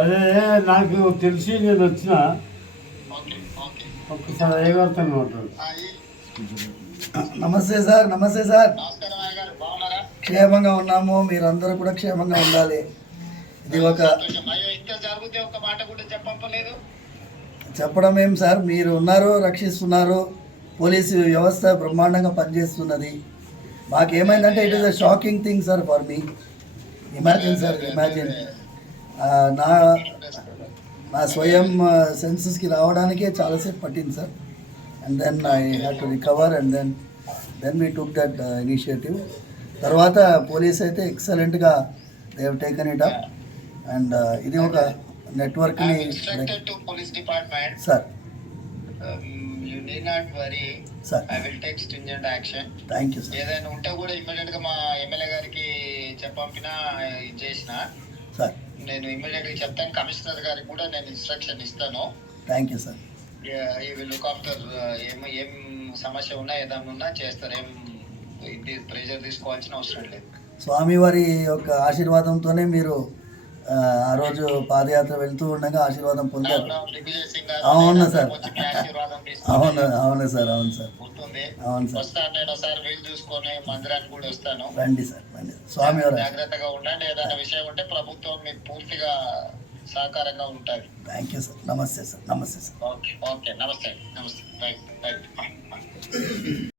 అదే నాకు తెలిసి నేను వచ్చిన ఒక్కసారి అయ్యగారితో మాట్లాడు. నమస్తే సార్. నమస్తే సార్. క్షేమంగా ఉన్నాము, మీరందరూ కూడా క్షేమంగా ఉండాలి. ఇది ఒక చెప్పడం ఏం సార్, మీరు ఉన్నారు, రక్షిస్తున్నారు. పోలీసు వ్యవస్థ బ్రహ్మాండంగా పనిచేస్తున్నది. మాకేమైందంటే it is a shocking thing sir for me. Imagine sir, imagine నా నా స్వయం సెన్సెస్కి రావడానికే చాలాసేపు పట్టింది sir. And then I have to recover and then we took that initiative. తర్వాత పోలీస్ అయితే ఎక్సలెంట్గా they have taken it up. And ఇది ఒక నెట్వర్క్ని sir. You need not worry. Sir, I will take stringent action. Thank you, sir. ఏదైనా ఉంటే కూడా immediate గా మా ఎమ్మెల్యే గారికి చెప్పంపినా చేసిన సార్. నేను ఇమ్మీడియట్ గా చెప్తాను. కమిషనర్ గారికి కూడా నేను ఇన్స్ట్రక్షన్ ఇస్తాను. Thank you sir. ఈ విల్ లుక్ ఆఫ్టర్ ఏం సమస్య ఉన్నా ఏదైనా ఉన్నా చేస్తారు. ఏం ప్రెజర్ తీసుకోవాల్సిన అవసరం లేదు. స్వామివారి యొక్క ఆశీర్వాదంతోనే మీరు ఆ రోజు పాదయాత్ర వెళ్తూ ఉండగా ఆశీర్వాదం పొందారు. అవును సార్, అవును అవును సార్, అవును సార్, అవును సార్. చూసుకొని మందిరానికి కూడా వస్తాను. రండి సార్, రండి. స్వామివారు జాగ్రత్తగా ఉండండి. ఏదైనా విషయం ఉంటే ప్రభుత్వం మీకు పూర్తిగా సహకారంగా ఉంటుంది. Thank you sir. నమస్తే సార్. నమస్తే సార్. Okay okay. నమస్తే నమస్తే. Right right.